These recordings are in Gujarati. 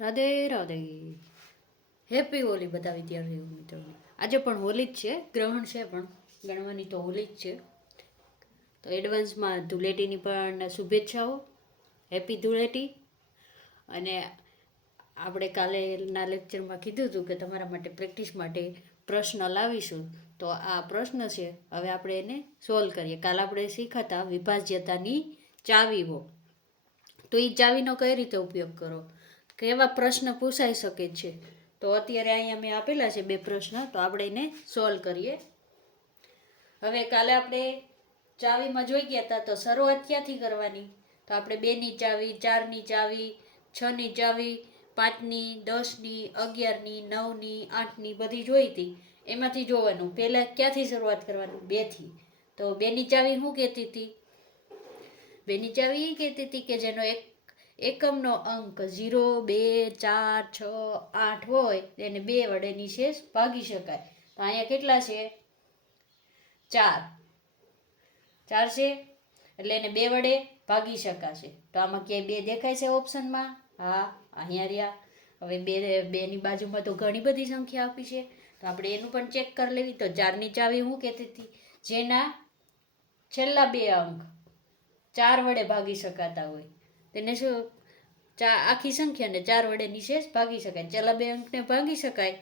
રાધે રાધે. હેપી હોલી બધા વિદ્યાર્થીઓ મિત્રોને. આજે પણ હોલી જ છે, ગ્રહણ છે પણ ગણવાની તો હોલી જ છે. તો એડવાન્સમાં ધૂળેટીની પણ શુભેચ્છાઓ. હેપી ધૂળેટી. અને આપણે કાલેના લેક્ચરમાં કીધું હતું કે તમારા માટે પ્રેક્ટિસ માટે પ્રશ્ન લાવીશું. તો આ પ્રશ્ન છે, હવે આપણે એને સોલ્વ કરીએ. કાલે આપણે શીખાતા વિભાજ્યતાની ચાવીઓ. તો એ ચાવીનો કઈ રીતે ઉપયોગ કરો, કેવા પ્રશ્ન પૂછાઈ શકે છે. તો અત્યારે અહીંયા મેં આપેલા છે 2 પ્રશ્ન, તો આપણે એને સોલ્વ કરીએ. હવે કાલે આપણે ચાવીમાં જોઈ ગયા હતા, તો શરૂઆત ક્યાંથી કરવાની? તો આપણે 2ની ચાવી, 4ની ચાવી, 6ની ચાવી, 5ની, 10ની, 11ની, 9ની, 8ની બધી જોઈ હતી. એમાંથી જોવાનું પહેલાં ક્યાંથી શરૂઆત કરવાનું? 2થી. તો 2ની ચાવી શું કહેતી હતી? 2ની ચાવી એ કહેતી હતી કે જેનો એકમનો અંક 0, 2, 4, 6, 8 હોય તેને 2 વડે નિશેષ ભાગી શકાય. તો અહીંયા કેટલા છે? 4 છે, એટલે એને 2 વડે ભાગી શકાશે. તો આમાં ક્યાંય 2 દેખાય છે ઓપ્શનમાં? હા, અહીંયા રહ્યા. હવે 2ની બાજુમાં તો ઘણી બધી સંખ્યા આપી છે, તો આપણે એનું પણ ચેક કરી લેવી. તો 4ની ચાવી હું કહેતી હતી? જેના છેલ્લા 2 અંક 4 વડે ભાગી શકાતા હોય તેને શું? આખી સંખ્યાને 4 વડે નિશેષ ભાગી શકાય. છેલ્લા 2 અંકને ભાગી શકાય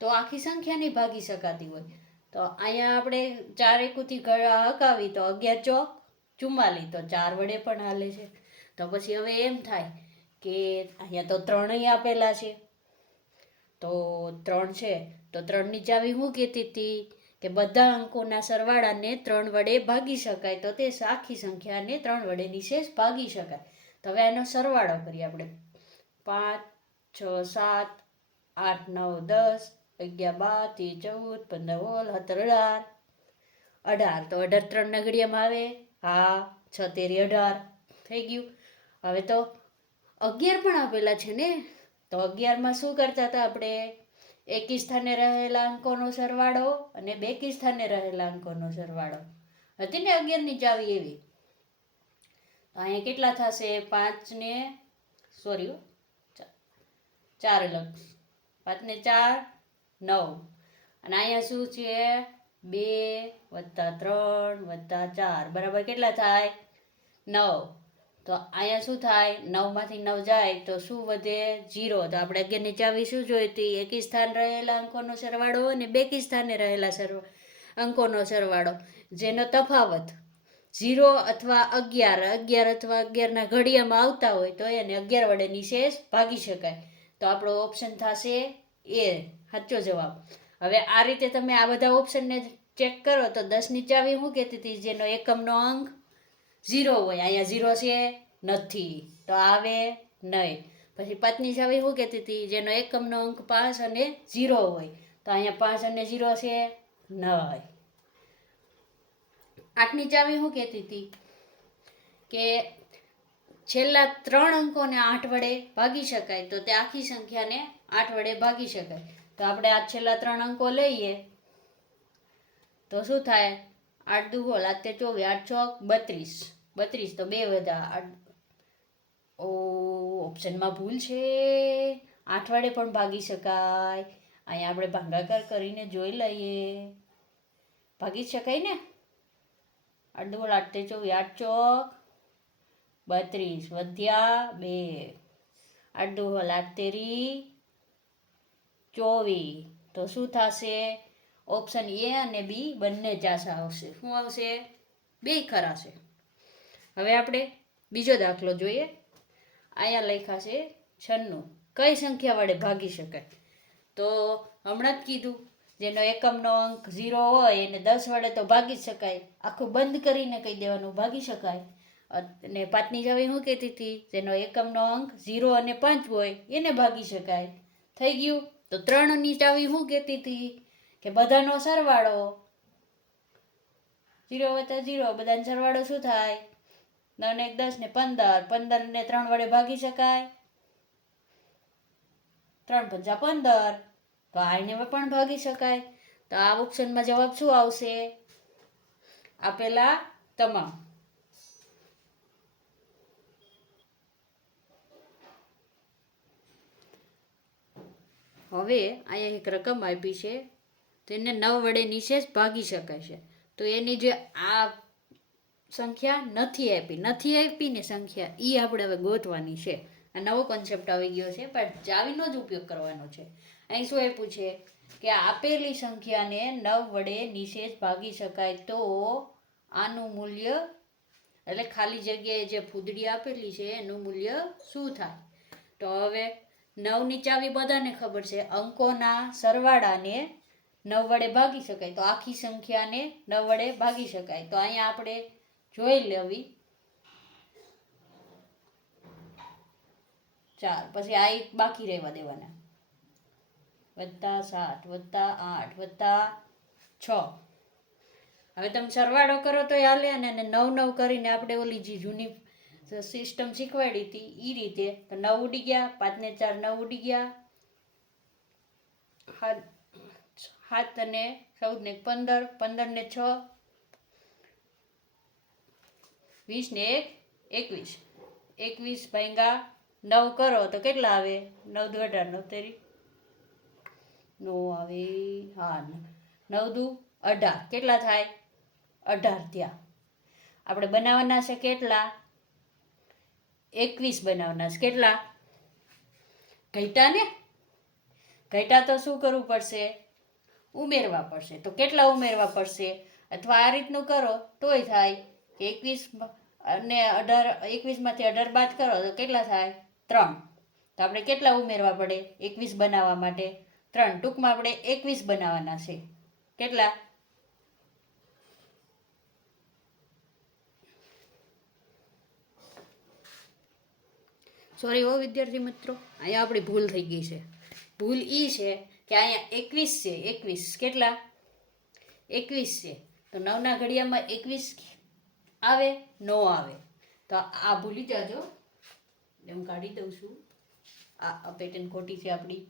તો આખી સંખ્યા નહીં ભાગી શકાતી હોય. તો અહીંયા આપણે 4 એકુથી હકાવી તો 11 ચોક 44, તો 4 વડે પણ હાલે છે. તો પછી હવે એમ થાય કે અહીંયા તો 3 આપેલા છે, તો 3 છે, તો 3ની ચાવી શું કહેતી હતી? કે બધા અંકોના સરવાળાને 3 વડે ભાગી શકાય, તો તે આખી સંખ્યાને 3 વડે નિશેષ ભાગી શકાય. તો હવે એનો સરવાળો કરીએ આપણે. 5, 6, 7, 8, 9, 10, 11, 12, 13, 14, 15, 16, 17, 18. તો 18 3 ઘડિયામાં આવે? હા, 6 તેરી 18 થઈ ગયું. હવે તો 11 પણ આપેલા છે ને, તો 11માં શું કરતા હતા આપણે? એકી સ્થાને રહેલા અંકોનો સરવાળો અને બેકી સ્થાને રહેલા અંકોનો સરવાળો હતી ને 11ની ચાવી એવી. તો અહીંયા કેટલા થશે? 5 ને 4 લખ, 5 ને 4 9, અને અહીંયા શું છે? 2 + 3 + 4 બરાબર કેટલા થાય? 9. તો અહીંયા શું થાય? 9માંથી 9 જાય તો શું વધે? 0. તો આપણે 11ની ચાવી શું જોઈ હતી? એકી સ્થાન રહેલા અંકોનો સરવાળો અને બેકી સ્થાને રહેલા અંકોનો સરવાળો, જેનો તફાવત 0 અથવા 11 અથવા 11ના ઘડિયામાં આવતા હોય તો એને 11 વડે નિશેષ ભાગી શકાય. તો આપણો ઓપ્શન થશે એ સાચો જવાબ. હવે આ રીતે તમે આ બધા ઓપ્શનને ચેક કરો તો 10ની ચાવી શું કહેતી હતી? જેનો એકમનો અંક 0 હોય. અહીંયા 0 છે નથી, તો આવે નહીં. પછી 5ની ચાવી શું કહેતી હતી? જેનો એકમનો અંક 5 અને 0 હોય. તો અહીંયા 5 અને 0 છે નહીં. 8ની ચાવી શું કહેતી હતી? કે છેલ્લા 3 અંકોને 8 વડે ભાગી શકાય, તો તે આખી સંખ્યાને 8 વડે ભાગી શકાય. તો આપણે આ છેલ્લા 3 અંકો લઈએ તો શું થાય? 8 દુ 8 24, 8 ચોક 32, 32 તો 2 વધ્યા. ઓપ્શનમાં ભૂલ છે, 8 વડે પણ ભાગી શકાય. અહીંયા આપણે ભાગાકાર કરીને જોઈ લઈએ. ભાગી શકાય ને? 8 દુ 8 24, 8 ચોક 32 વધ્યા 2, 8 દુ 8 તેરી 24. તો શું થશે? ઓપ્શન એ અને બી બંને ચાસા આવશે. શું આવશે? 2 ખરા છે. હવે આપણે બીજો દાખલો જોઈએ. અહીંયા લખ્યા છે 96. કઈ સંખ્યા વડે ભાગી શકાય? તો હમણાં જ કીધું, જેનો એકમનો અંક 0 હોય એને 10 વડે તો ભાગી શકાય. આખું બંધ કરીને કહી દેવાનું ભાગી શકાય. અને 5ની ચાવી શું કહેતી હતી? જેનો એકમનો અંક 0 અને 5 હોય એને ભાગી શકાય. થઈ ગયું. તો 3ની ચાવી શું કહેતી હતી? કે બધાનો સરવાળો 0 + 0 બધાનો સરવાળો શું થાય? 9 ને 1 10 ને 15, 15 ને 3 વડે ભાગી શકાય. 3 × 5 = 15. તો આને પણ ભાગી શકાય. તો આ ઓપ્શનમાં જવાબ શું આવશે? આપેલા તમામ. હવે અહીંયા એક રકમ આપી છે, તેને 9 વડે નિશેષ ભાગી શકાય છે. તો એની જે આ સંખ્યા નથી આપી ને સંખ્યા, એ આપણે હવે ગોતવાની છે. આ નવો કોન્સેપ્ટ આવી ગયો છે, પણ ચાવીનો જ ઉપયોગ કરવાનો છે. અહીં શું આપ્યું છે કે આપેલી સંખ્યાને 9 વડે નિશેષ ભાગી શકાય તો આનું મૂલ્ય, એટલે ખાલી જગ્યાએ જે ફૂદડી આપેલી છે એનું મૂલ્ય શું થાય. તો હવે 9ની ચાવી બધાને ખબર છે, અંકોના સરવાળાને 9 વડે ભાગી શકાય, તો આખી સંખ્યાને 9 વડે ભાગી શકાય. તો અહીંયા આપણે જોઈ લેવી 4, પછી આ એક બાકી રહેવા દેવાના, +7 +8 +6. હવે તમે સરવાળો કરો તો હાલે, અને 9 કરીને આપણે ઓલી જે જૂની સિસ્ટમ શીખવાડી હતી એ રીતે. તો 9 ઉડી ગયા, 5 ને 4 9 ઉડી ગયા, 7 અને 14 ને 15, 15 ને 6 20 ને 1 21, 21 ભાગ્યા 9 કરો તો કેટલા આવે? 9 દુ 18, 9 તેરી નો આવે, હા 9 દુ 18, કેટલા થાય? 18 થયા. આપણે બનાવવાના છે કેટલા? 21 બનાવવાના છે. કેટલા ઘટ્યા ને? ઘટ્યા તો શું કરવું પડશે? ઉમેરવા પડશે. તો કેટલા ઉમેરવા પડશે? અથવા આ રીતનું કરો તોય થાય કે 21 અને 18, 21માંથી 18 બાદ કરો તો કેટલા થાય? 3. તો આપણે કેટલા ઉમેરવા પડે 21 બનાવવા માટે? 3. ટૂંકમાં આપણે 21 બનાવવાના છે. કેટલા? સોરી હો વિદ્યાર્થી મિત્રો, અહીંયા આપણી ભૂલ થઈ ગઈ છે. ભૂલ એ છે કે અહીંયા 21 છે. 21 કેટલા? 21 છે. તો 9ના ઘડિયામાં 21 આવે? નો આવે. તો આ ભૂલી જાજો, હું કાઢી દઉં છું. આ પેટર્ન ખોટી છે આપણી.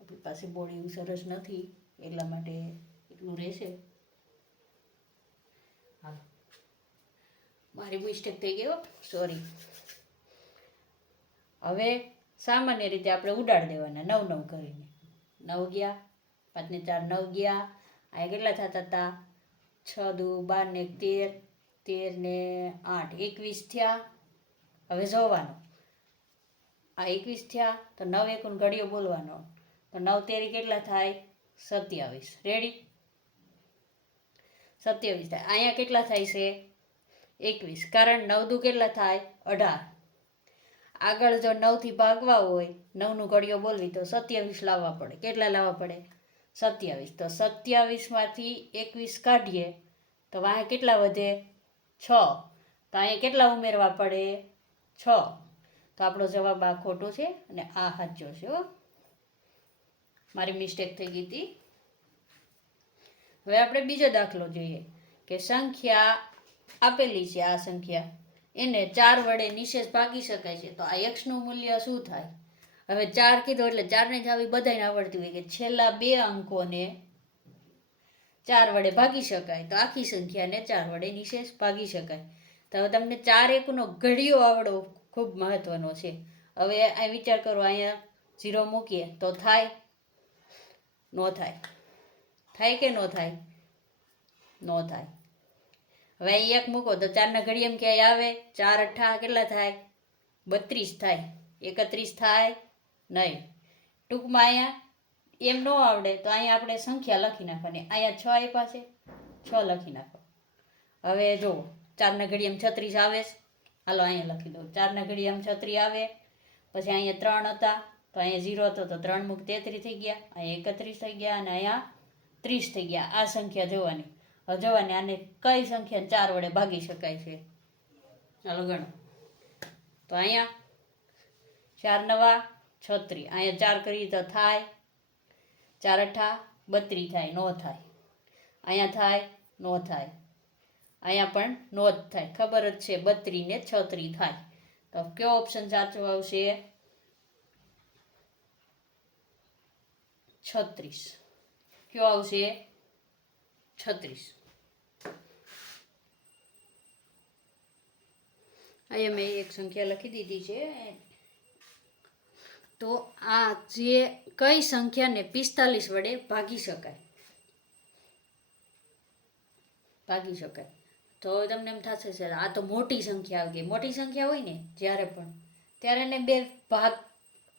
આપણી પાસે બોર્ડ એવું સરસ નથી, એટલા માટે એટલું રહેશે. હાલો, મારી મિસ્ટેક થઈ ગઈ, સોરી. હવે સામાન્ય રીતે આપણે ઉડાડી દેવાના 9 9 કરીને. 9 ગયા, 5 ને 4 9 ગયા, આ કેટલા થતા હતા? 6 દુ 12 ને 13, 13 ને 8 21 થયા. હવે જોવાનો, આ 21 થયા તો 9 એકુન ઘડિયો બોલવાનો, તો 9 તેરી કેટલા થાય? 27. રેડી? 27 થાય. અહીંયા કેટલા થાય છે? 21, કારણ 9 દુ કેટલા થાય? 18. આગળ જો 9 થી ભાગવા હોય, 9નું ઘડિયો બોલવી, તો 27 લાવવા પડે. કેટલા લાવવા પડે? 27. તો 27માંથી 21 કાઢીએ તો વાંહે કેટલા વધે? 6. તો અહીંયા કેટલા ઉમેરવા પડે? 6. તો આપણો જવાબ આ ખોટો છે અને આ સાચો છે. મારી મિસ્ટેક થઈ ગઈ હતી. હવે આપણે બીજો દાખલો જોઈએ કે સંખ્યા આપેલી છે, આ સંખ્યા એને 4 વડે નિશેષ ભાગી શકાય છે. તો આ x નું મૂલ્ય શું થાય? હવે 4 કીધો એટલે 4ને જ આવી બધાને આવડતી હોય કે છેલ્લા 2 અંકોને 4 વડે ભાગી શકાય. તો આખી સંખ્યાને 4 વડે નિશેષ ભાગી શકાય. તો હવે તમને 4 એકનો ઘડિયો આવડવો ખૂબ મહત્વનો છે. હવે આ વિચાર કરો, અહીંયા 0 મૂકીએ તો થાય? નો થાય. થાય કે નો થાય? નો થાય. હવે અહીં 1 મૂકો તો 4ના ઘડિયામાં ક્યાંય આવે? 4 8 કેટલા થાય? 32 થાય. 31 થાય નહીં. ટૂંકમાં અહીંયા એમ ન આવડે તો અહીંયા આપણે સંખ્યા લખી નાખવાની. અહીંયા 6 આપ્યા છે, 6 લખી નાખો. હવે જો 4ના ઘડિયામાં 36 આવે છે, હાલો અહીંયા લખી દો. 4ના ઘડિયામાં 36 આવે, પછી અહીંયા 3 હતા તો અહીંયા 0 હતો તો 3 મૂક 33 થઈ ગયા, અહીંયા 31 થઈ ગયા અને અહીંયા 30 થઈ ગયા. આ સંખ્યા જોવાની. હવે જોવાની આને કઈ સંખ્યાને 4 વડે ભાગી શકાય છે. ચાલો ગણો. તો અહીંયા 4 નવા 36, અહીંયા 4 કરીએ તો થાય? 4 8 32 થાય? નો થાય. અહીંયા થાય? નો થાય. અહીંયા પણ નો જ થાય. ખબર જ છે 32 ને 36 થાય. તો કયો ઓપ્શન સાચો આવશે? 36. કયો આવશે? 36. અહીંયા મેં એક સંખ્યા લખી દીધી છે. તો આ જે કઈ સંખ્યાને 45 વડે ભાગી શકાય તો તમને એમ થશે સર આ તો મોટી સંખ્યા આવી ગઈ. મોટી સંખ્યા હોય ને જ્યારે પણ ત્યારે એને બે ભાગ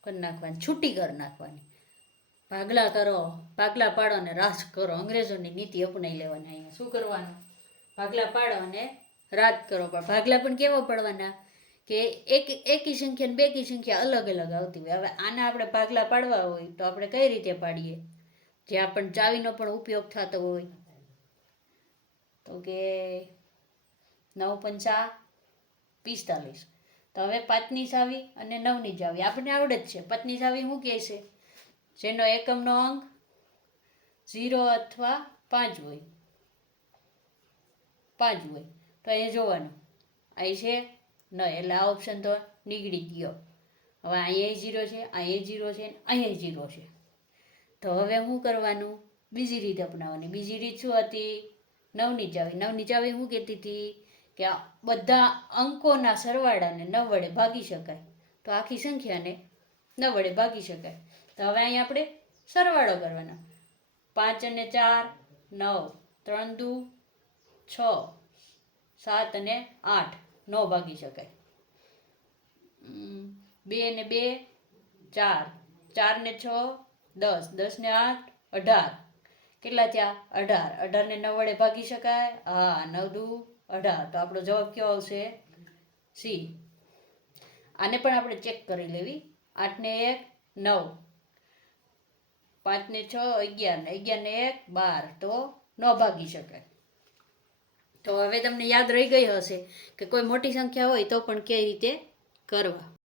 કરી નાખવાની, છૂટી કરી નાખવાની. ભાગલા કરો, ભાગલા પાડો અને રાજ કરો. અંગ્રેજોની નીતિ અપનાવી લેવાની. અહીંયા શું કરવાનું? ભાગલા પાડો અને રાજ કરો. પણ ભાગલા પણ કેવા પડવાના કે એકી સંખ્યા ને બેકી સંખ્યા અલગ અલગ આવતી હોય. હવે આના આપણે ભાગલા પાડવા હોય તો આપણે કઈ રીતે પાડીએ? જે આપણને ચાવીનો પણ ઉપયોગ થતો હોય. તો કે 9 પંચા 45. તો હવે 5ની ચાવી અને 9ની ચાવી આપણને આવડે જ છે. 5ની ચાવી શું કહે છે? જેનો એકમનો અંક 0 અથવા 5 હોય. તો એ જોવાનું અહીં છે નહીં, એટલે આ ઓપ્શન તો નીકળી ગયો. હવે અહીંયા 0 છે, અહીંયા 0 છે, અહીંયા 0 છે. તો હવે શું કરવાનું? બીજી રીત અપનાવવાની. બીજી રીત શું હતી? 9ની ચાવી. 9ની ચાવી શું કહેતી હતી કે બધા અંકોના સરવાળાને 9 વડે ભાગી શકાય. તો આખી સંખ્યાને 9 વડે ભાગી શકાય. તો હવે અહીંયા આપણે સરવાળો કરવાના. 5 અને 4 9, 3 દુ 6, 7 અને 8 9 ભાગી શકાય. 2 અને 2 4, 4 ને 6 10, 10 ને 8 18. કેટલા થયા? 18. 18 ને 9 વડે ભાગી શકાય? હા, 9 દુ 18. તો આપણો જવાબ કયો આવશે? સી. આને પણ આપણે ચેક કરી લેવી. 8 ને 1 9, 5 ને 6 11, ને 11 ને 1 12. તો 9 ભાગી શકાય. તો હવે તમને યાદ રહી ગઈ હશે કે કોઈ મોટી સંખ્યા હોય તો પણ કઈ રીતે કરવા.